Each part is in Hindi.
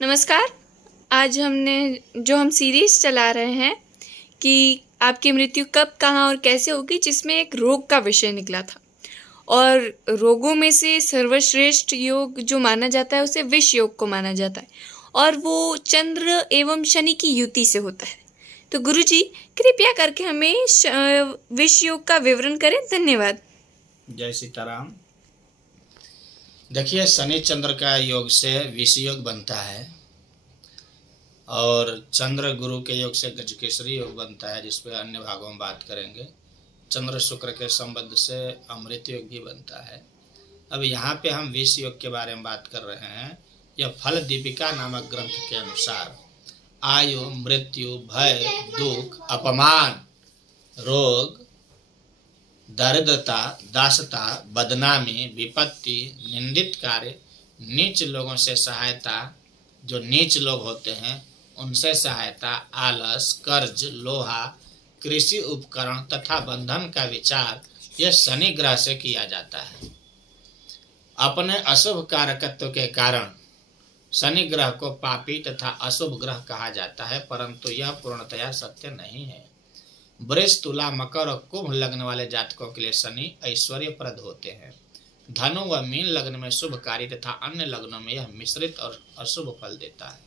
नमस्कार। आज हम सीरीज चला रहे हैं कि आपकी मृत्यु कब, कहाँ और कैसे होगी, जिसमें एक रोग का विषय निकला था। और रोगों में से सर्वश्रेष्ठ योग जो माना जाता है उसे विष योग को माना जाता है, और वो चंद्र एवं शनि की युति से होता है। तो गुरुजी, कृपया करके हमें विष योग का विवरण करें। धन्यवाद। जय सीताराम। देखिए, शनि चंद्र का योग से विष योग बनता है और चंद्र गुरु के योग से गजकेसरी योग बनता है, जिस पे अन्य भागों में बात करेंगे। चंद्र शुक्र के संबंध से अमृत योग भी बनता है। अब यहाँ पे हम विष योग के बारे में बात कर रहे हैं। यह फल दीपिका नामक ग्रंथ के अनुसार आयु, मृत्यु, भय, दुख, अपमान, रोग, दरिद्रता, दासता, बदनामी, विपत्ति, निंदित कार्य, नीच लोगों से सहायता, जो नीच लोग होते हैं उनसे सहायता, आलस, कर्ज, लोहा, कृषि उपकरण तथा बंधन का विचार यह शनि ग्रह से किया जाता है। अपने अशुभ कारकत्व के कारण शनि ग्रह को पापी तथा अशुभ ग्रह कहा जाता है, परंतु यह पूर्णतया सत्य नहीं है। वृष, तुला, मकर और कुंभ लग्न वाले जातकों के लिए शनि ऐश्वर्यप्रद होते हैं। धनु व मीन लग्न में शुभ कार्य तथा अन्य लग्नों में यह मिश्रित और अशुभ फल देता है।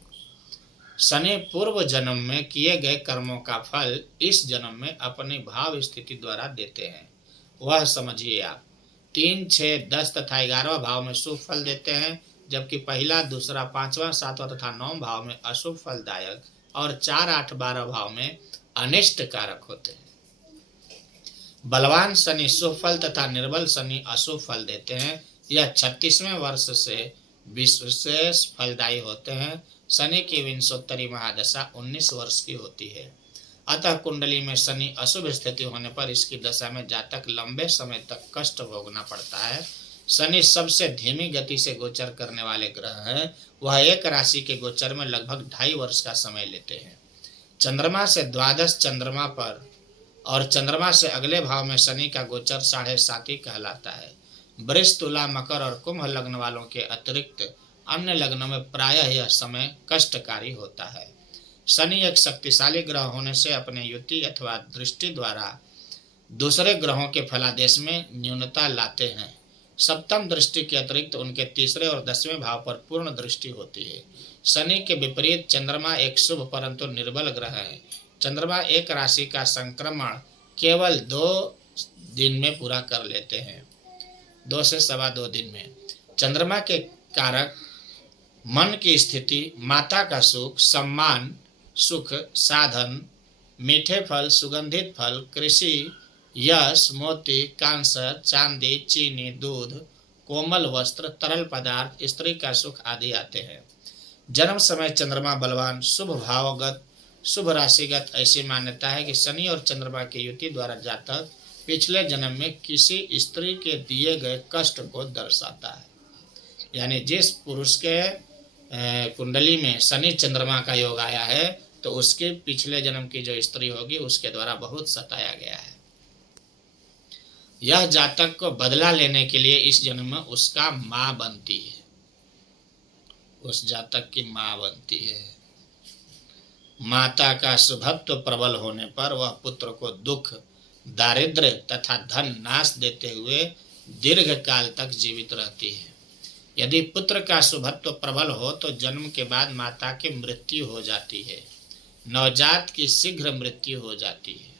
शनि पूर्व जन्म में किए गए कर्मों का फल इस जन्म में अपनी भाव स्थिति द्वारा देते हैं। वह समझिए आप 3, 6, 10 तथा 11वां भाव में शुभ फल देते हैं, जबकि पहला, दूसरा, 5वां, 7वां तथा 9वां भाव में अशुभ फलदायक और 4, 8, 12 भाव में अनिष्ट कारक होते हैं। बलवान शनि शुभ फल तथा निर्बल शनि अशुभ फल देते हैं। यह 36वें वर्ष से विशेष फलदायी होते हैं। शनि की विंशोत्तरी महादशा 19 वर्ष की होती है। अतः कुंडली में शनि अशुभ स्थिति होने पर इसकी दशा में जातक लंबे समय तक कष्ट भोगना पड़ता है। शनि सबसे धीमी गति से गोचर करने वाले ग्रह हैं। वह एक राशि के गोचर में लगभग 2.5 वर्ष का समय लेते हैं। चंद्रमा से द्वादश चंद्रमा पर और चंद्रमा से अगले भाव में शनि का गोचर 7.5 कहलाता है। वृष, तुला, मकर और कुंभ लग्न वालों के अतिरिक्त अन्य लग्नों में प्रायः यह समय कष्टकारी होता है। शनि एक शक्तिशाली ग्रह होने से अपने युति अथवा दृष्टि द्वारा दूसरे ग्रहों के फलादेश में न्यूनता लाते हैं। सप्तम दृष्टि के अतिरिक्त उनके तीसरे और 10वें भाव पर पूर्ण दृष्टि होती है। शनि के विपरीत चंद्रमा एक शुभ परंतु निर्बल ग्रह है। चंद्रमा एक राशि का संक्रमण केवल 2 दिन में पूरा कर लेते हैं, 2 से 2.25 दिन में। चंद्रमा के कारक मन की स्थिति, माता का सुख, सम्मान, सुख, साधन, मीठे फल, सुगंधित फल, कृषि, यश, मोती, कांस्य, चांदी, चीनी, दूध, कोमल वस्त्र, तरल पदार्थ, स्त्री का सुख आदि आते हैं। जन्म समय चंद्रमा बलवान, शुभ भावगत, शुभ राशिगत ऐसी मान्यता है कि शनि और चंद्रमा की युति द्वारा जातक पिछले जन्म में किसी स्त्री के दिए गए कष्ट को दर्शाता है। यानी जिस पुरुष के कुंडली में शनि चंद्रमा का योग आया है तो उसके पिछले जन्म की जो स्त्री होगी उसके द्वारा बहुत सताया गया है। यह जातक को बदला लेने के लिए इस जन्म में उसका मां बनती है, उस जातक की मां बनती है। माता का शुभत्व प्रबल होने पर वह पुत्र को दुख, दारिद्र्य तथा धन नाश देते हुए दीर्घ काल तक जीवित रहती है। यदि पुत्र का शुभत्व प्रबल हो तो जन्म के बाद माता की मृत्यु हो जाती है। नवजात की शीघ्र मृत्यु हो जाती है।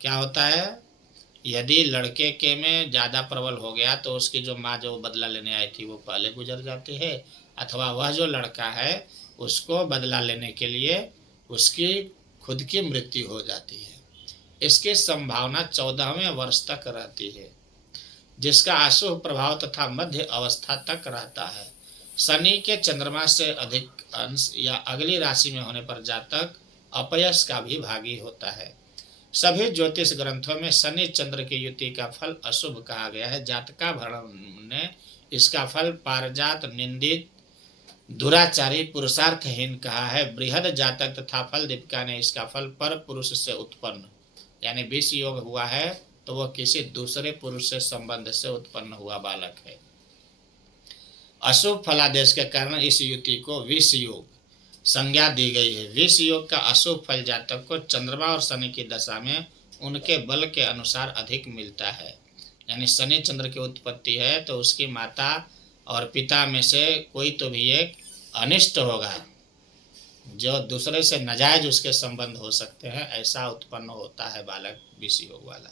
क्या होता है, यदि लड़के के में ज़्यादा प्रबल हो गया तो उसकी जो माँ जो बदला लेने आई थी वो पहले गुजर जाती है, अथवा वह जो लड़का है उसको बदला लेने के लिए उसकी खुद की मृत्यु हो जाती है। इसकी संभावना 14वें वर्ष तक रहती है, जिसका अशुभ प्रभाव तथा मध्य अवस्था तक रहता है। शनि के चंद्रमा से अधिक अंश या अगली राशि में होने पर जातक अपयश का भी भागी होता है। सभी ज्योतिष ग्रंथों में शनि चंद्र की युति का फल अशुभ कहा गया है। जातकाभरण ने इसका फल पारजात, निंदित, दुराचारी, पुरुषार्थहीन कहा है। बृहद जातक तथा फल दीपिका ने इसका फल पर पुरुष से उत्पन्न, यानी विष योग हुआ है तो वह किसी दूसरे पुरुष से संबंध से उत्पन्न हुआ बालक है। अशुभ फलादेश के कारण इस युति को विष योग संज्ञा दी गई है। विष योग का अशुभ फल जातक को चंद्रमा और शनि की दशा में उनके बल के अनुसार अधिक मिलता है। यानी शनि चंद्र की उत्पत्ति है तो उसकी माता और पिता में से कोई तो भी एक अनिष्ट होगा, जो दूसरे से नाजायज उसके संबंध हो सकते हैं, ऐसा उत्पन्न होता है बालक विष योग वाला।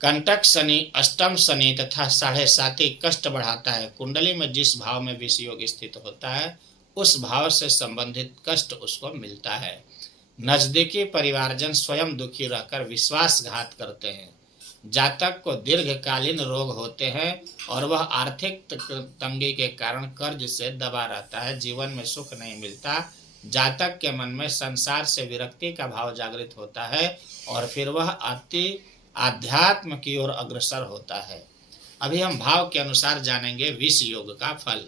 कंटक शनि, अष्टम शनि तथा 7.5 कष्ट बढ़ाता है। कुंडली में जिस भाव में विष योग स्थित होता है उस भाव से संबंधित कष्ट उसको मिलता है। नजदीकी परिवारजन स्वयं दुखी रहकर विश्वासघात करते हैं। जातक को दीर्घकालीन रोग होते हैं और वह आर्थिक तंगी के कारण कर्ज से दबा रहता है। जीवन में सुख नहीं मिलता। जातक के मन में संसार से विरक्ति का भाव जागृत होता है और फिर वह अति आध्यात्म की ओर अग्रसर होता है। अभी हम भाव के अनुसार जानेंगे विष योग का फल।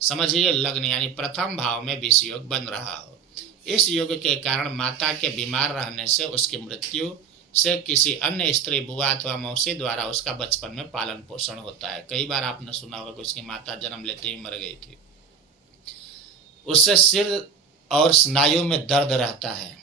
समझिए, लग्न यानी प्रथम भाव में विष योग बन रहा हो। इस योग के कारण माता के बीमार रहने से उसकी मृत्यु से किसी अन्य स्त्री, बुआ अथवा मौसी द्वारा उसका बचपन में पालन पोषण होता है। कई बार आपने सुना होगा कि उसकी माता जन्म लेते ही मर गई थी। उससे सिर और स्नायु में दर्द रहता है।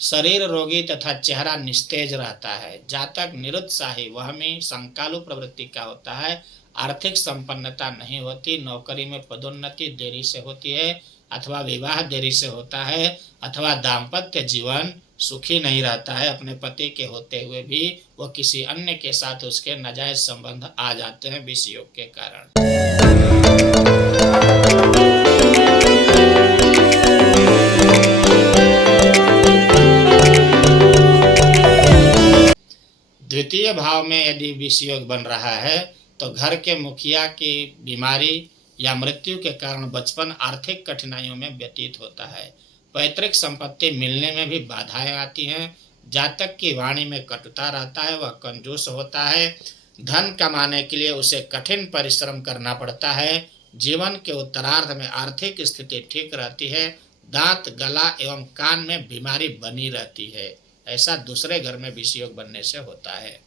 शरीर रोगी तथा चेहरा निस्तेज रहता है। जातक निरुत्साही, वहमी, संकालु प्रवृत्ति का होता है। आर्थिक संपन्नता नहीं होती। नौकरी में पदोन्नति देरी से होती है अथवा विवाह देरी से होता है अथवा दाम्पत्य जीवन सुखी नहीं रहता है। अपने पति के होते हुए भी वो किसी अन्य के साथ उसके नाजायज संबंध आ जाते हैं विष योग के कारण। द्वितीय भाव में यदि विष योग बन रहा है तो घर के मुखिया की बीमारी या मृत्यु के कारण बचपन आर्थिक कठिनाइयों में व्यतीत होता है। पैतृक संपत्ति मिलने में भी बाधाएं आती हैं। जातक की वाणी में कटुता रहता है। वह कंजूस होता है। धन कमाने के लिए उसे कठिन परिश्रम करना पड़ता है। जीवन के उत्तरार्ध में आर्थिक स्थिति ठीक रहती है। दांत, गला एवं कान में बीमारी बनी रहती है। ऐसा दूसरे घर में विष योग बनने से होता है।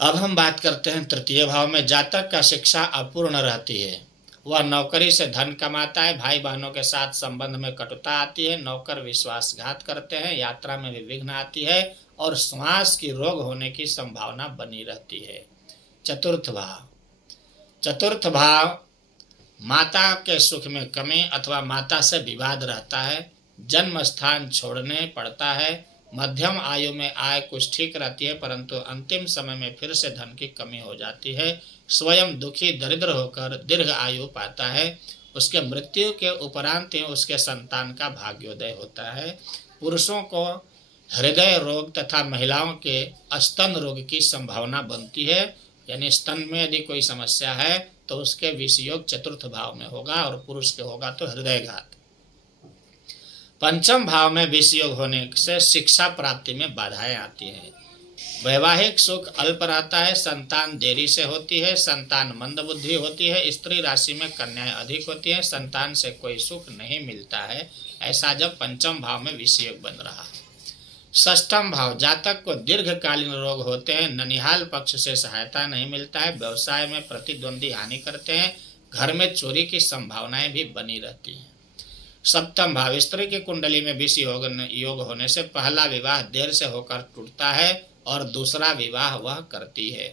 अब हम बात करते हैं तृतीय भाव में। जातक का शिक्षा अपूर्ण रहती है। वह नौकरी से धन कमाता है। भाई बहनों के साथ संबंध में कटुता आती है। नौकर विश्वासघात करते हैं। यात्रा में भी विघ्न आती है और श्वास की रोग होने की संभावना बनी रहती है। चतुर्थ भाव माता के सुख में कमी अथवा माता से विवाद रहता है। जन्म स्थान छोड़ने पड़ता है। मध्यम आयु में आय कुछ ठीक रहती है परंतु अंतिम समय में फिर से धन की कमी हो जाती है। स्वयं दुखी दरिद्र होकर दीर्घ आयु पाता है। उसके मृत्यु के उपरांत ही उसके संतान का भाग्योदय होता है। पुरुषों को हृदय रोग तथा महिलाओं के स्तन रोग की संभावना बनती है। यानी स्तन में यदि कोई समस्या है तो उसके विष योग चतुर्थ भाव में होगा और पुरुष के होगा तो हृदयघात। पंचम भाव में विष योग होने से शिक्षा प्राप्ति में बाधाएं आती हैं। वैवाहिक सुख अल्प रहता है। संतान देरी से होती है। संतान मंदबुद्धि होती है। स्त्री राशि में कन्याएं अधिक होती हैं। संतान से कोई सुख नहीं मिलता है। ऐसा जब पंचम भाव में विष योग बन रहा है। षष्ठम भाव, जातक को दीर्घकालीन रोग होते हैं। ननिहाल पक्ष से सहायता नहीं मिलता है। व्यवसाय में प्रतिद्वंदी हानि करते हैं। घर में चोरी की संभावनाएं भी बनी रहती हैं। सप्तम भाव, स्त्री की कुंडली में विष योग होने से पहला विवाह देर से होकर टूटता है और दूसरा विवाह वह करती है।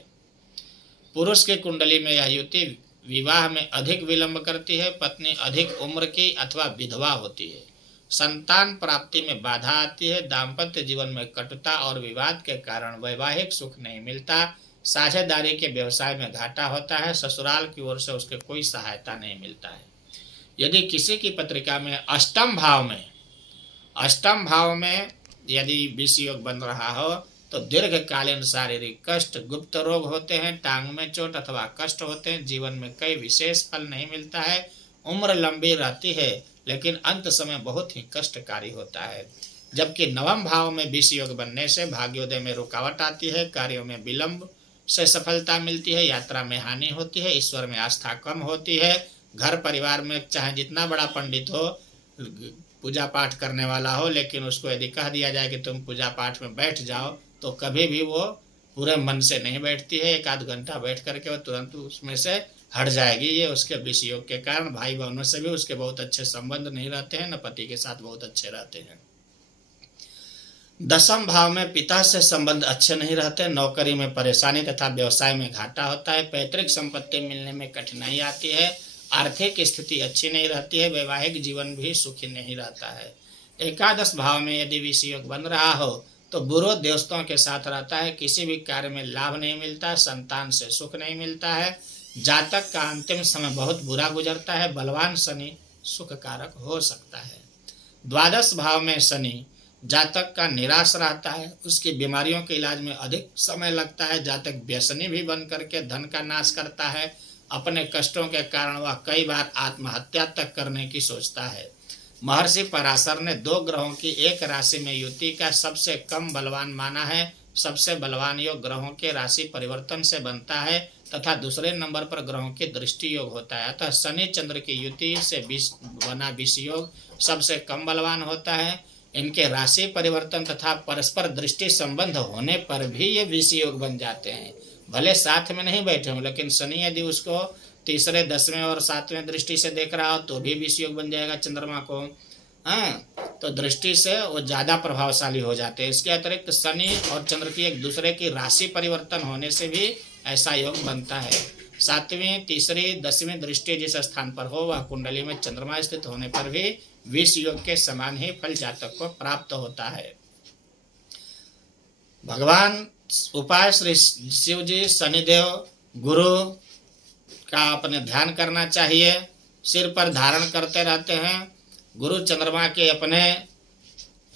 पुरुष की कुंडली में यह युति विवाह में अधिक विलंब करती है। पत्नी अधिक उम्र की अथवा विधवा होती है। संतान प्राप्ति में बाधा आती है। दाम्पत्य जीवन में कटुता और विवाद के कारण वैवाहिक सुख नहीं मिलता। साझेदारी के व्यवसाय में घाटा होता है। ससुराल की ओर से उसके कोई सहायता नहीं मिलता है। यदि किसी की पत्रिका में अष्टम भाव में यदि विष योग बन रहा हो तो दीर्घकालीन शारीरिक कष्ट, गुप्त रोग होते हैं। टांग में चोट अथवा कष्ट होते हैं। जीवन में कई विशेष फल नहीं मिलता है। उम्र लंबी रहती है लेकिन अंत समय बहुत ही कष्टकारी होता है। जबकि नवम भाव में विष योग बनने से भाग्योदय में रुकावट आती है। कार्यों में विलंब से सफलता मिलती है। यात्रा में हानि होती है। ईश्वर में आस्था कम होती है। घर परिवार में चाहे जितना बड़ा पंडित हो, पूजा पाठ करने वाला हो, लेकिन उसको यदि कह दिया जाए कि तुम पूजा पाठ में बैठ जाओ तो कभी भी वो पूरे मन से नहीं बैठती है। एक आध घंटा बैठ करके वो तुरंत उसमें से हट जाएगी। ये उसके विष योग के कारण भाई बहनों से भी उसके बहुत अच्छे संबंध नहीं रहते हैं, न पति के साथ बहुत अच्छे रहते हैं। दसम भाव में पिता से संबंध अच्छे नहीं रहते, नौकरी में परेशानी तथा व्यवसाय में घाटा होता है, पैतृक संपत्ति मिलने में कठिनाई आती है, आर्थिक स्थिति अच्छी नहीं रहती है, वैवाहिक जीवन भी सुखी नहीं रहता है। एकादश भाव में यदि विष योग बन रहा हो तो बुरे दोस्तों के साथ रहता है, किसी भी कार्य में लाभ नहीं मिलता, संतान से सुख नहीं मिलता है, जातक का अंतिम समय बहुत बुरा गुजरता है, बलवान शनि सुख कारक हो सकता है। द्वादश भाव में शनि जातक का निराश रहता है, उसकी बीमारियों के इलाज में अधिक समय लगता है, जातक व्यसनी भी बन करके धन का नाश करता है, अपने कष्टों के कारण वह कई बार आत्महत्या तक करने की सोचता है। महर्षि पराशर ने 2 ग्रहों की एक राशि में युति का सबसे कम बलवान माना है। सबसे बलवान योग ग्रहों के राशि परिवर्तन से बनता है तथा दूसरे नंबर पर ग्रहों की दृष्टि योग होता है। अतः शनि चंद्र की युति से बना विष योग सबसे कम बलवान होता है। इनके राशि परिवर्तन तथा परस्पर दृष्टि संबंध होने पर भी ये विष योग बन जाते हैं। भले साथ में नहीं बैठे हों, लेकिन शनि यदि उसको तीसरे 10वें और 7वें दृष्टि से देख रहा हो तो भी विष योग बन जाएगा चंद्रमा को। तो दृष्टि से वो ज़्यादा प्रभावशाली हो जाते हैं। इसके अतिरिक्त शनि और चंद्र की एक दूसरे की राशि परिवर्तन होने से भी ऐसा योग बनता है। 7वीं, तीसरी, 10वीं दृष्टि जिस स्थान पर हो वह कुंडली में चंद्रमा स्थित होने पर भी विष योग के समान ही फल जातक को प्राप्त होता है। भगवान उपाय श्री शिव जी, शनिदेव, गुरु का अपने ध्यान करना चाहिए। सिर पर धारण करते रहते हैं, गुरु चंद्रमा के अपने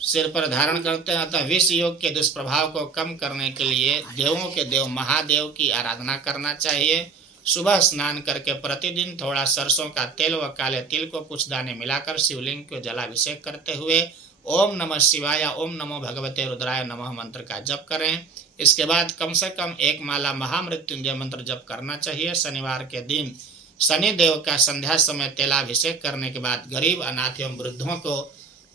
सिर पर धारण करते हैं। अतः विष योग के दुष्प्रभाव को कम करने के लिए देवों के देव महादेव की आराधना करना चाहिए। सुबह स्नान करके प्रतिदिन थोड़ा सरसों का तेल व काले तिल को कुछ दाने मिलाकर शिवलिंग को जलाभिषेक करते हुए ओम नमः शिवाय, ओम नमो भगवते रुद्राय नमः मंत्र का जप करें। इसके बाद कम से कम 1 माला महामृत्युंजय मंत्र जप करना चाहिए। शनिवार के दिन शनि देव का संध्या समय तेलाभिषेक करने के बाद गरीब, अनाथ एवं वृद्धों को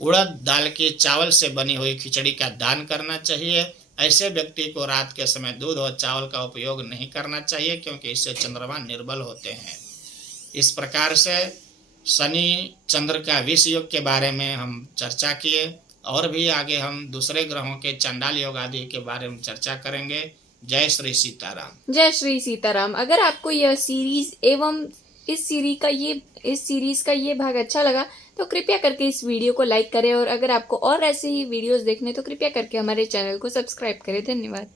उड़द दाल की चावल से बनी हुई खिचड़ी का दान करना चाहिए। ऐसे व्यक्ति को रात के समय दूध और चावल का उपयोग नहीं करना चाहिए, क्योंकि इससे चंद्रमा निर्बल होते हैं। इस प्रकार से शनि चंद्र का विष योग के बारे में हम चर्चा किए, और भी आगे हम दूसरे ग्रहों के चंडाल योग आदि के बारे में चर्चा करेंगे। जय श्री सीताराम। जय श्री सीताराम। अगर आपको यह सीरीज एवं इस सीरीज का ये भाग अच्छा लगा तो कृपया करके इस वीडियो को लाइक करें, और अगर आपको और ऐसे ही वीडियोस देखने तो कृपया करके हमारे चैनल को सब्सक्राइब करें। धन्यवाद।